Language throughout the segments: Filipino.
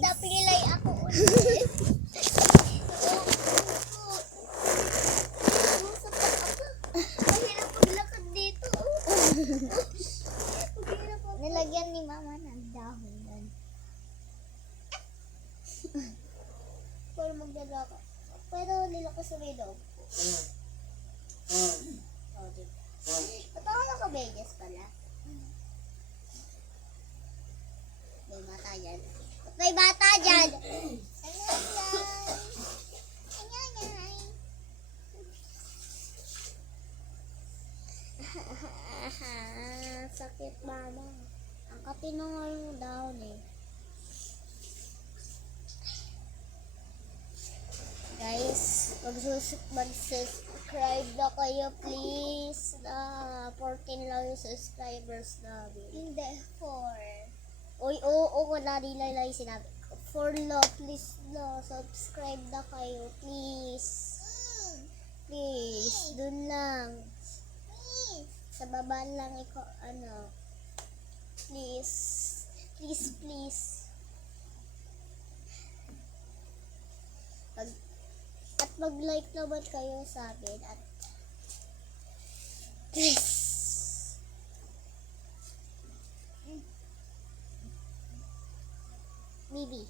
napilay ako ulit. Mahirap paglakad dito. Nilagyan ni mama ng dahon doon. Para maglalakad. Pero nilakas sa may loob. Oh, diba? Ba't ako nakabedyas pala? May bata dyan. May bata dyan! Sakit mama. Ang katinungal mo down eh. Guys, mag-subscribe na kayo please. 14 lang yung subscribers namin. Hindi, 4. Uy, oo, wala nila sinabi. 4 lang, please na. Subscribe na kayo, please. Please, dun lang. Sa baba lang please. Please. At mag-like naman kayo sa akin at please. Bibi.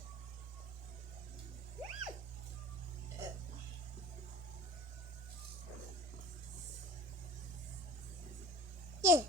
Yeah.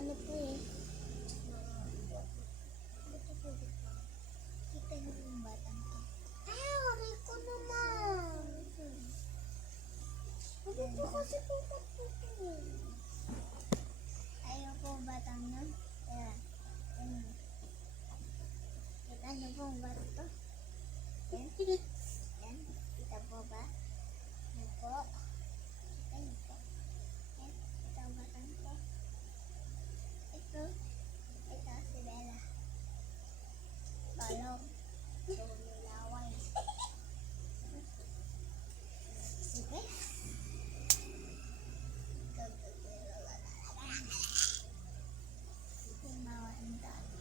Ano po eh. Kita niyo yung batang to. Wari ko naman. Wari po kasi pupuputin. Ayaw po batang yun. Ayan. Kita niyo po ang batang to. Ayan. Ayan. Kita po ba? Ayan po. Kita niyo po. Ayan. Kita ang batang to. Ito si Bella. Balong. Laway. Sige. Kumawain tayo.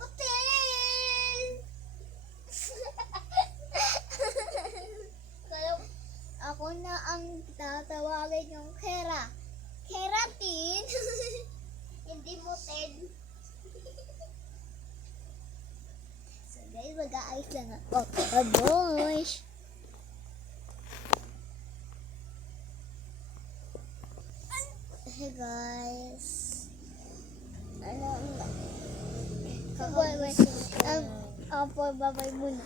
Motel! Ako na ang tatawagin yung keratin. Hindi motel. So guys, mag-aayos lang ako. Boys! Hey guys. Bye-bye muna.